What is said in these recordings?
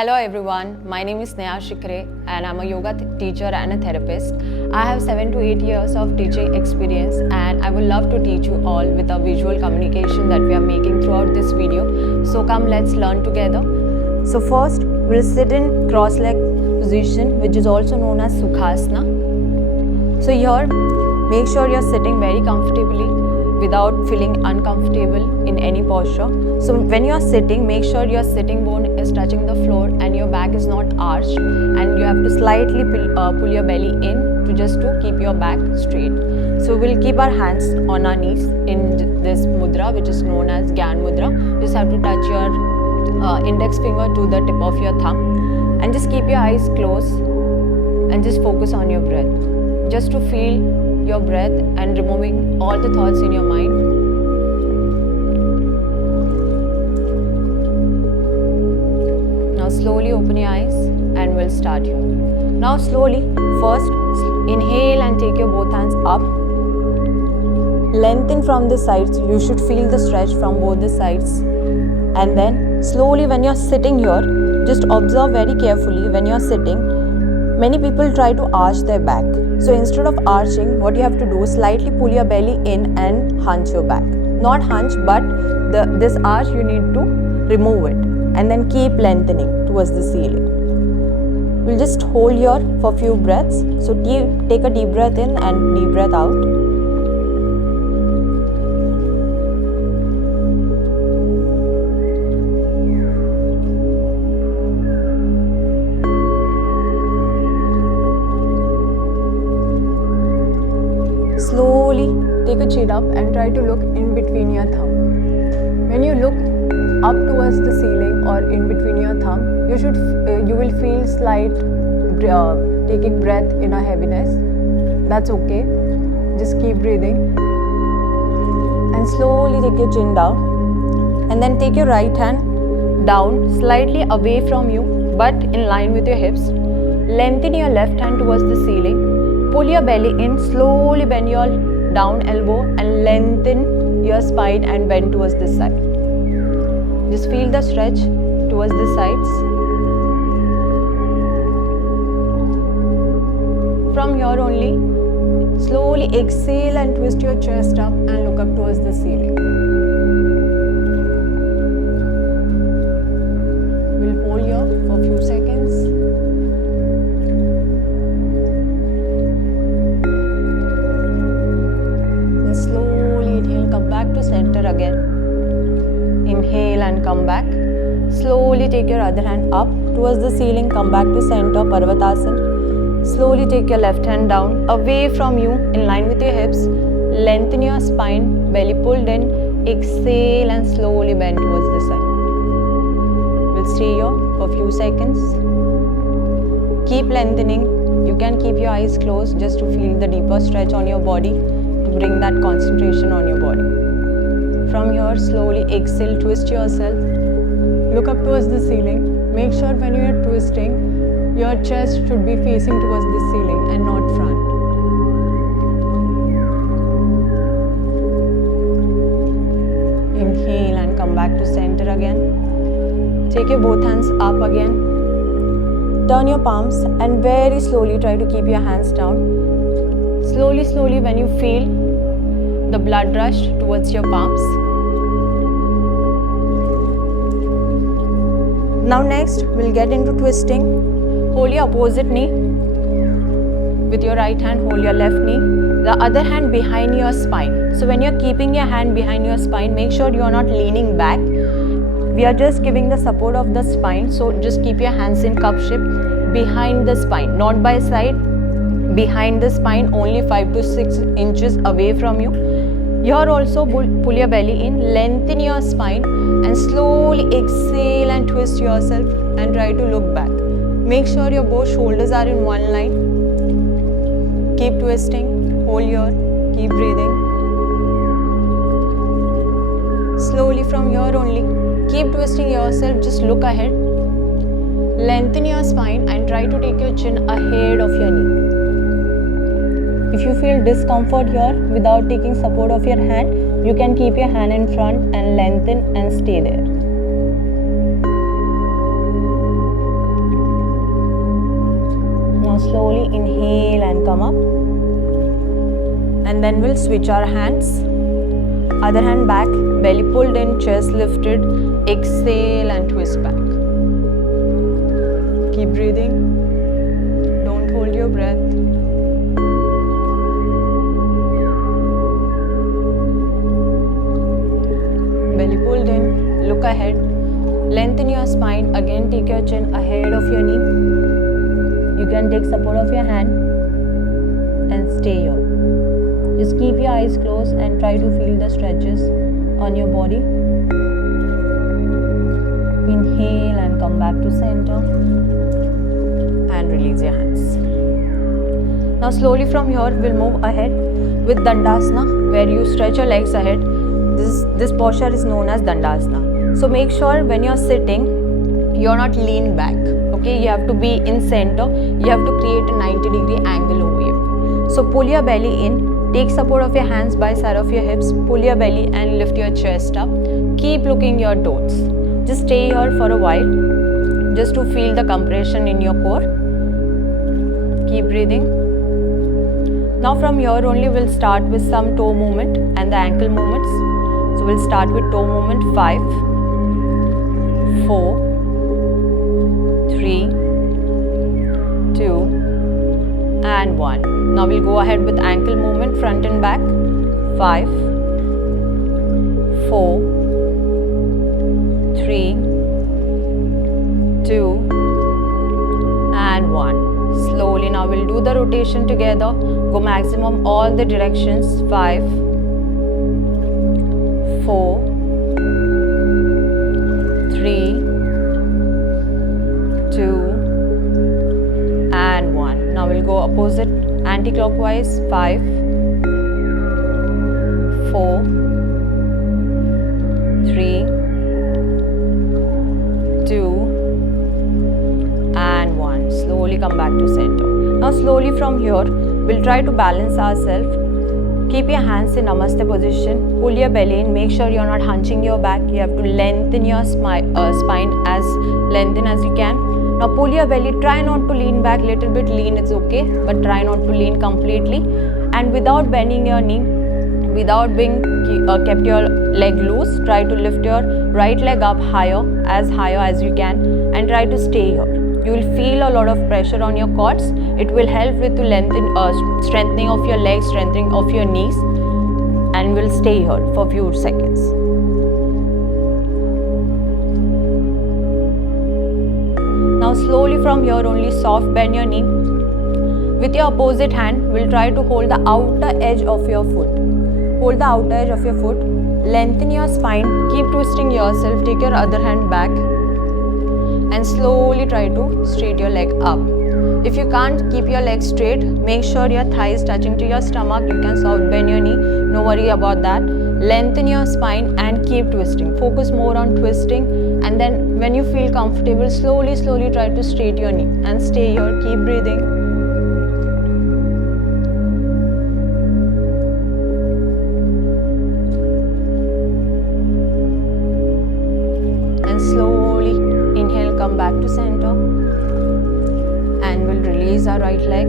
Hello everyone, my name is Neha Shikre and I'm a yoga teacher and a therapist. I have 7 to 8 years of teaching experience and I would love to teach you all with a visual communication that we are making throughout this video. So come, let's learn together. So first, we'll sit in cross-leg position, which is also known as Sukhasana. So here, make sure you're sitting very comfortably without feeling uncomfortable in any posture. So when you're sitting, make sure your sitting bone is touching the floor and your back is not arched, and you have to slightly pull your belly in to keep your back straight. So we'll keep our hands on our knees in this mudra, which is known as Gyan Mudra. You just have to touch your index finger to the tip of your thumb and just keep your eyes closed and just focus on your breath, just to feel your breath and removing all the thoughts in your mind. Now slowly open your eyes and we'll start here. Now slowly, first inhale and take your both hands up. Lengthen from the sides. You should feel the stretch from both the sides. And then slowly, when you're sitting here, just observe very carefully when you're sitting. Many people try to arch their back. So instead of arching, what you have to do is slightly pull your belly in and hunch your back. Not hunch, but this arch you need to remove it. And then keep lengthening towards the ceiling. We'll just hold here for a few breaths. So take a deep breath in and deep breath out. Slowly take a chin up and try to look in between your thumb. When you look up towards the ceiling or in between your thumb, you will feel slight taking breath in a heaviness. That's okay. Just keep breathing. And slowly take your chin down. And then take your right hand down, slightly away from you, but in line with your hips. Lengthen your left hand towards the ceiling. Pull your belly in, slowly bend your down elbow and lengthen your spine and bend towards this side. Just feel the stretch towards the sides. From here only, slowly exhale and twist your chest up and look up towards the ceiling. We'll hold here for a few seconds. Back to center again. Inhale and come back. Slowly take your other hand up towards the ceiling. Come back to center, Parvatasana. Slowly take your left hand down, away from you, in line with your hips. Lengthen your spine, belly pulled in. Exhale and slowly bend towards the side. We'll stay here for a few seconds. Keep lengthening. You can keep your eyes closed just to feel the deeper stretch on your body, to bring that concentration on your body. From here, slowly exhale, twist yourself. Look up towards the ceiling. Make sure when you are twisting, your chest should be facing towards the ceiling and not front. Inhale and come back to center again. Take your both hands up again. Turn your palms and very slowly try to keep your hands down. Slowly, when you feel the blood rush towards your palms. Now next, we'll get into twisting. Hold your opposite knee. With your right hand, hold your left knee. The other hand behind your spine. So when you're keeping your hand behind your spine, make sure you're not leaning back. We are just giving the support of the spine. So just keep your hands in cup shape behind the spine, not by side. Behind the spine, only 5 to 6 inches away from you. Here also pull your belly in, lengthen your spine and slowly exhale and twist yourself and try to look back. Make sure your both shoulders are in one line. Keep twisting, hold here, keep breathing. Slowly from here only, keep twisting yourself, just look ahead. Lengthen your spine and try to take your chin ahead of your knee. If you feel discomfort here without taking support of your hand, you can keep your hand in front and lengthen and stay there. inhale and come up. And then we'll switch our hands. Other hand back, belly pulled in, chest lifted. Exhale and twist back. Keep breathing. Don't hold your breath. Belly pulled in, look ahead. Lengthen your spine. Again, take your chin ahead of your knee. You can take support of your hand and stay here. Just keep your eyes closed and try to feel the stretches on your body. Inhale and come back to center and release your hands. Now slowly from here we'll move ahead with Dandasana, where you stretch your legs ahead. This posture is known as Dandasana. So make sure when you're sitting, you're not lean back. Okay, you have to be in center. You have to create a 90-degree angle over here. So pull your belly in. Take support of your hands by side of your hips. Pull your belly and lift your chest up. Keep looking your toes. Just stay here for a while, just to feel the compression in your core. Keep breathing. Now from here only we'll start with some toe movement and the ankle movements. So we'll start with toe movement. 5, 4, 3, 2, and 1. Now we'll go ahead with ankle movement, front and back. 5, 4, 3, 2, and 1. Slowly now we'll do the rotation together. Go maximum all the directions. 5, 4, 3, 2, and 1. Now we'll go opposite anti-clockwise. 5, 4, 3, 2, and 1. Slowly come back to center. Now slowly from here, we'll try to balance ourselves. Keep your hands in Namaste position. Pull your belly in. Make sure you're not hunching your back. You have to lengthen your spine as lengthen as you can. Now pull your belly. Try not to lean back. Little bit lean, it's okay, but try not to lean completely. And without bending your knee, without being kept your leg loose, try to lift your right leg up higher as you can, and try to stay here. You will feel a lot of pressure on your quads. It will help with to strengthening of your legs, strengthening of your knees, and will stay here for few seconds. Now slowly from here only soft bend your knee. With your opposite hand, we'll try to hold the outer edge of your foot. Hold the outer edge of your foot. Lengthen your spine. Keep twisting yourself. Take your other hand back. And slowly try to straighten your leg up. If you can't keep your leg straight, make sure your thighs touching to your stomach. You can soft bend your knee. No worry about that. Lengthen your spine and keep twisting. Focus more on twisting. And then when you feel comfortable, slowly try to straighten your knee. And stay here. Keep breathing. Slowly inhale, come back to center, and we'll release our right leg.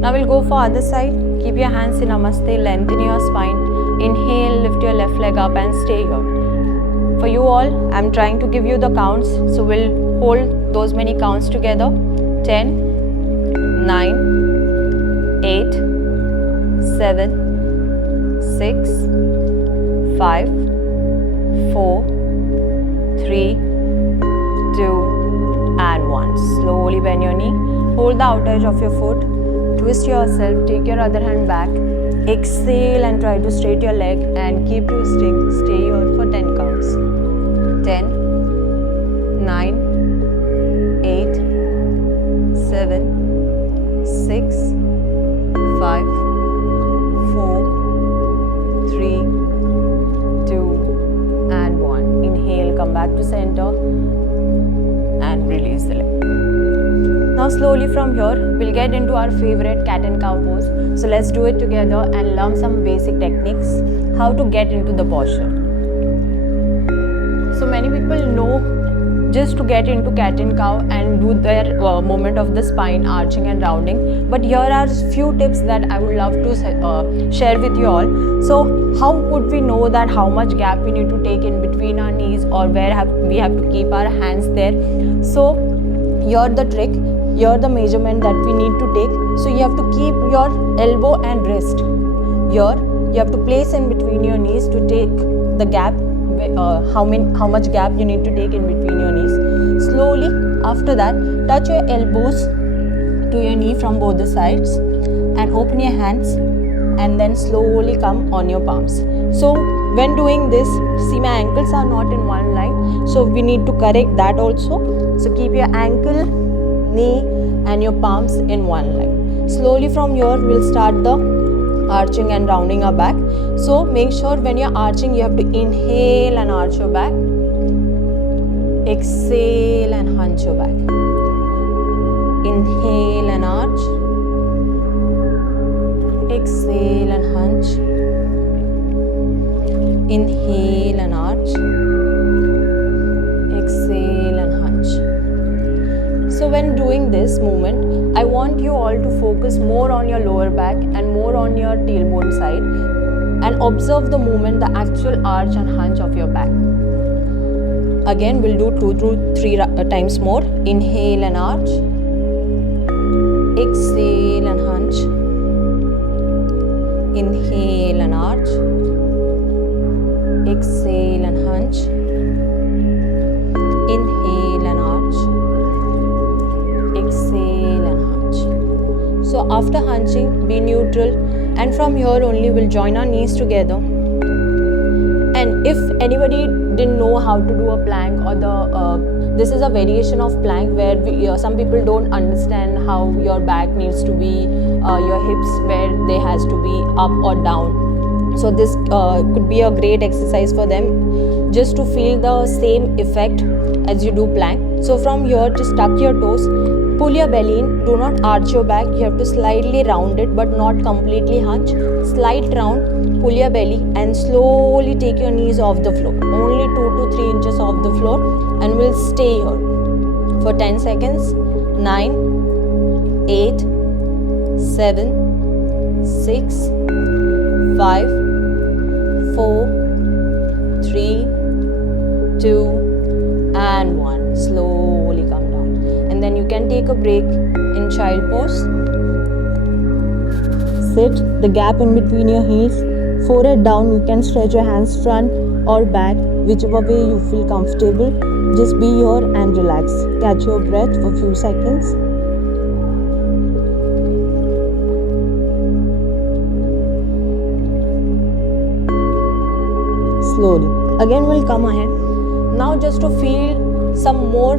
Now we'll go for other side. Keep your hands in Namaste, lengthen your spine. Inhale, lift your left leg up and stay here. For you all, I'm trying to give you the counts, so we'll hold those many counts together. 10, 9, 8, 7, 6, 5, 4, 3, 2, and 1. Slowly bend your knee. Hold the outer edge of your foot. Twist yourself. Take your other hand back. Exhale and try to straighten your leg and keep twisting. Stay here for 10 counts. 10, 9, 8, 7, 6, 5, 4, 3, 2, and 1. Inhale, come back to center and release the leg. Now slowly from here, we'll get into our favorite cat and cow pose. So let's do it together and learn some basic techniques, how to get into the posture. So many people know just to get into cat and cow and do their movement of the spine arching and rounding. But here are few tips that I would love to share with you all. So how would we know that how much gap we need to take in between our knees, or where we have to keep our hands there? So here the trick, here the measurement that we need to take. So you have to keep your elbow and wrist here. You have to place in between your knees to take the gap. How much gap you need to take in between your knees. Slowly after that, touch your elbows to your knee from both the sides and open your hands, and then slowly come on your palms. So when doing this, see my ankles are not in one line, so we need to correct that also. So keep your ankle, knee and your palms in one line. Slowly from here we'll start the arching and rounding our back. So make sure when you're arching, you have to inhale and arch your back, exhale and hunch your back, inhale and arch, exhale and hunch, inhale and arch, exhale and hunch. So when doing this movement, I want you all to focus more on your lower back and more on your tailbone side, and observe the movement, the actual arch and hunch of your back. Again, we'll do 2 to 3 times more. Inhale and arch, exhale and hunch, inhale and arch, exhale and hunch, inhale and arch, exhale and hunch. So after hunching, be neutral, and from here only we'll join our knees together. And if anybody didn't know how to do a plank, or this is a variation of plank where some people don't understand how your back needs to be, your hips where they has to be up or down. So this could be a great exercise for them, just to feel the same effect as you do plank. So from here, just tuck your toes, pull your belly in, do not arch your back. You have to slightly round it but not completely hunch. Slight round, pull your belly and slowly take your knees off the floor, only 2 to 3 inches off the floor, and we'll stay here for 10 seconds. 9, 8, 7, 6, 5, 4, 3, 2 and 1. Slowly come down, and then you can take a break in child pose. Sit, the gap in between your heels, forehead down. You can stretch your hands front or back, whichever way you feel comfortable. Just be here and relax. Catch your breath for a few seconds. Slowly. Again we'll come ahead. Now just to feel some more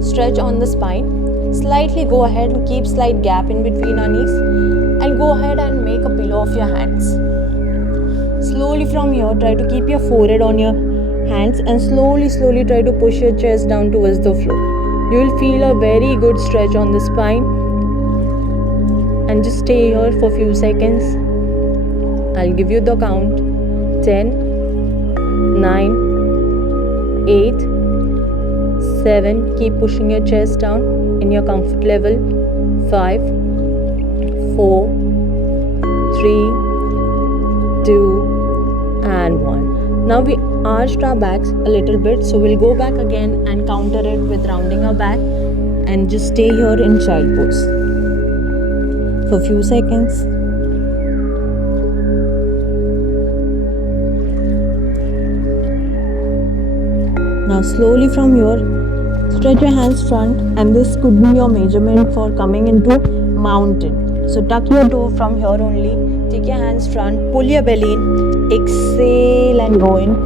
stretch on the spine, slightly go ahead and keep slight gap in between our knees, and go ahead and make a pillow of your hands. Slowly from here, try to keep your forehead on your hands and slowly try to push your chest down towards the floor. You will feel a very good stretch on the spine, and just stay here for a few seconds. I'll give you the count. 10, 9, 8, 7, keep pushing your chest down in your comfort level. 5, 4, 3, 2 and 1. Now we arched our backs a little bit, so we'll go back again and counter it with rounding our back, and just stay here in child pose for a few seconds. Now slowly from here, stretch your hands front, and this could be your measurement for coming into mountain. So tuck your toe from here only, take your hands front, pull your belly in, exhale and go in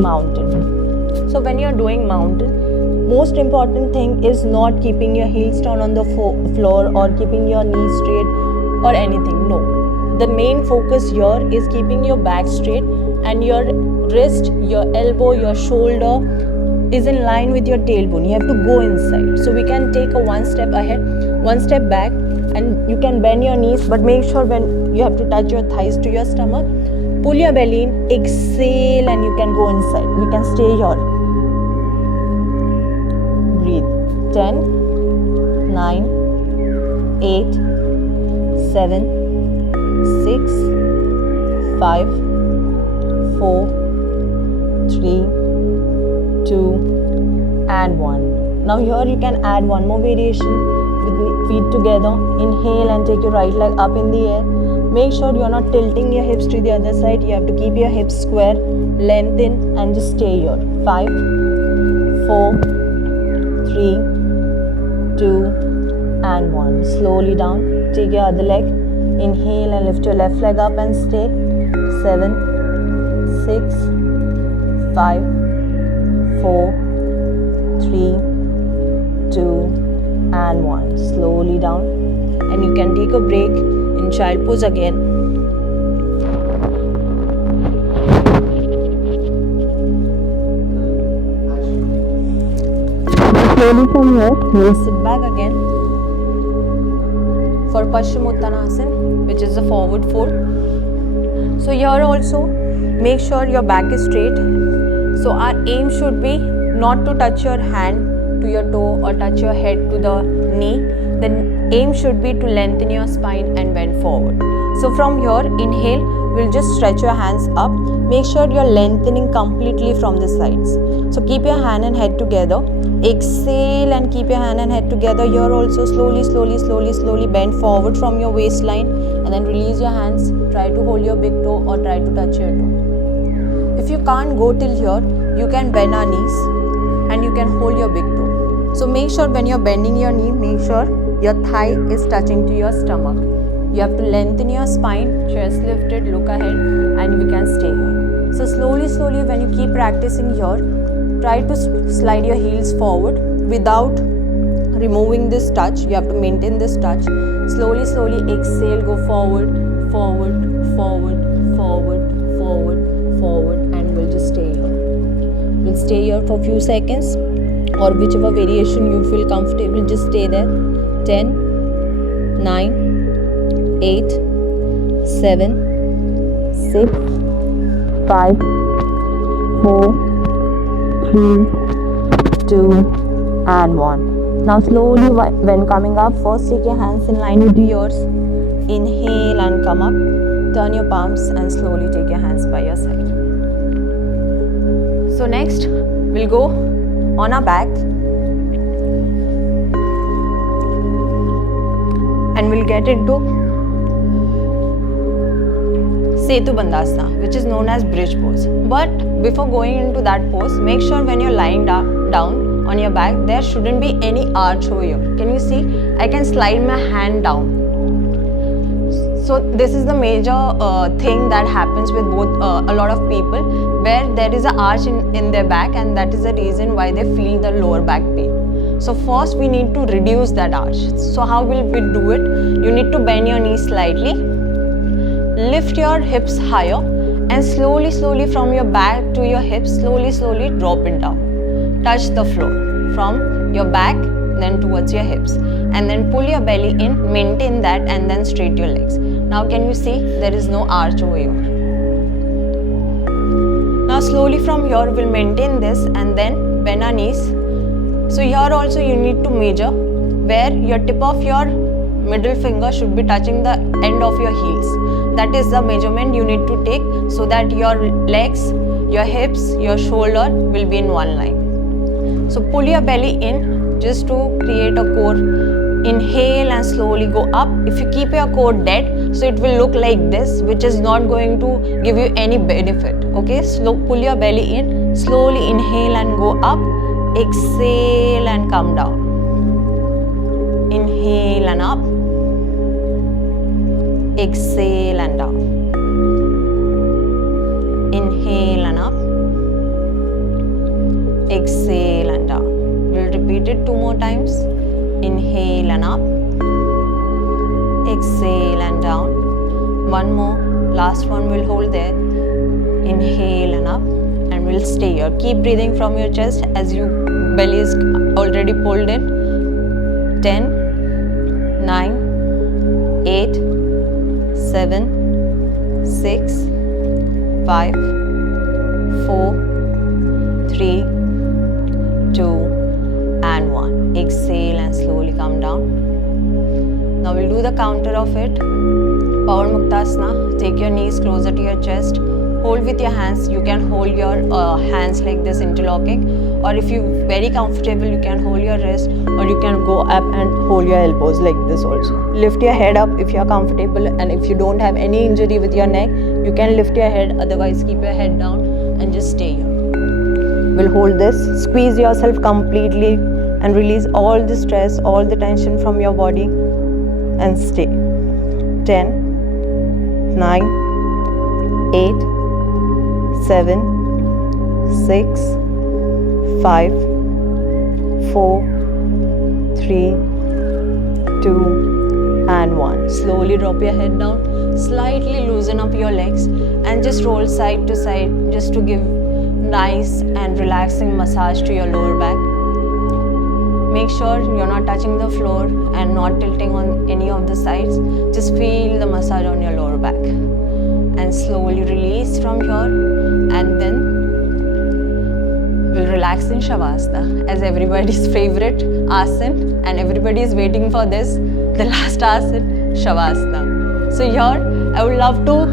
mountain. So when you're doing mountain, most important thing is not keeping your heels down on the floor or keeping your knees straight or anything. No. The main focus here is keeping your back straight, and your wrist, your elbow, your shoulder is in line with your tailbone. You have to go inside. So we can take a 1 step ahead, 1 step back, and you can bend your knees, but make sure when you have to touch your thighs to your stomach. Pull your belly in, exhale, and you can go inside. We can stay here. 10, 9, 8, 7, 6, 5, 4, 3, 2, and 1. Now here you can add one more variation with the feet together. Inhale and take your right leg up in the air. Make sure you are not tilting your hips to the other side. You have to keep your hips square, lengthen, and just stay here. 5, 4, 3, 2, and 1. Slowly down. Take your other leg. Inhale and lift your left leg up and stay. 7, 6, 5, 4, 3, 2, and 1. Slowly down. And you can take a break in child pose again. Slowly from here, we'll sit back again for Paschimottanasana, which is the forward fold. So here also, make sure your back is straight. So our aim should be not to touch your hand to your toe or touch your head to the knee. The aim should be to lengthen your spine and bend forward. So from here, inhale, we'll just stretch your hands up. Make sure you're lengthening completely from the sides. So keep your hand and head together. Exhale and keep your hand and head together. Here also slowly bend forward from your waistline and then release your hands. Try to hold your big toe or try to touch your toe. If you can't go till here, you can bend our knees and you can hold your big toe. So make sure when you're bending your knee, make sure your thigh is touching to your stomach. You have to lengthen your spine, chest lifted, look ahead, and you can stay here. So slowly when you keep practicing here, try to slide your heels forward without removing this touch. You have to maintain this touch. Slowly exhale, go forward, and we'll just stay here. We'll stay here for a few seconds or whichever variation you feel comfortable, just stay there. 10, 9, 8, 7, 6, 5, 4, 3, 2, and 1. Now slowly when coming up, first take your hands in line with yours. Inhale and come up. Turn your palms and slowly take your hands by your side. So next, we'll go on our back. And we'll get into Setu Bandhasana, which is known as bridge pose. But before going into that pose, make sure when you're lying down on your back, there shouldn't be any arch over here. Can you see? I can slide my hand down. So this is the major thing that happens with both a lot of people, where there is an arch in their back, and that is the reason why they feel the lower back pain. So first we need to reduce that arch. So how will we do it? You need to bend your knees slightly, lift your hips higher, and slowly from your back to your hips, slowly drop it down. Touch the floor from your back, then towards your hips, and then pull your belly in, maintain that, and then straight your legs. Now can you see there is no arch over here? Now slowly from here we'll maintain this and then bend our knees. So here also you need to measure where your tip of your middle finger should be touching the end of your heels. That is the measurement you need to take so that your legs, your hips, your shoulder will be in one line. So pull your belly in just to create a core. Inhale and slowly go up. If you keep your core dead, so it will look like this, which is not going to give you any benefit. Okay, pull your belly in, slowly inhale and go up. Exhale and come down. Inhale and up. Exhale and down. Inhale and up. Exhale and down. We'll repeat it 2 more times. Inhale and up. Exhale and down. 1 more. Last one we'll hold there. Inhale and up. And we'll stay here. Keep breathing from your chest as your belly is already pulled in. 10, 9, 8, 7, 6, 5, 4, 3, 2, and 1. Exhale. do the counter of it. Pawan Muktasana. Take your knees closer to your chest. Hold with your hands. You can hold your hands like this, interlocking, or if you're very comfortable, you can hold your wrist, or you can go up and hold your elbows like this also. Lift your head up if you're comfortable, and if you don't have any injury with your neck, you can lift your head. Otherwise, keep your head down and just stay here. We'll hold this. Squeeze yourself completely and release all the stress, all the tension from your body, and stay. 10, 9, 8, 7, 6, 5, 4, 3, 2, and 1. Slowly drop your head down, slightly loosen up your legs, and just roll side to side just to give nice and relaxing massage to your lower back. Make sure you're not touching the floor and not tilting on any of the sides. Just feel the massage on your lower back. And slowly release from here, and then we'll relax in Shavasana as everybody's favorite asana, and everybody is waiting for this, the last asana, Shavasana. So here I would love to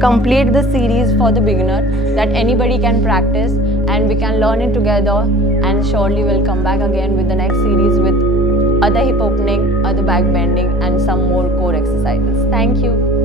complete the series for the beginner that anybody can practice, and we can learn it together, and surely we'll come back again with the next series with other hip opening, other back bending, and some more core exercises. Thank you.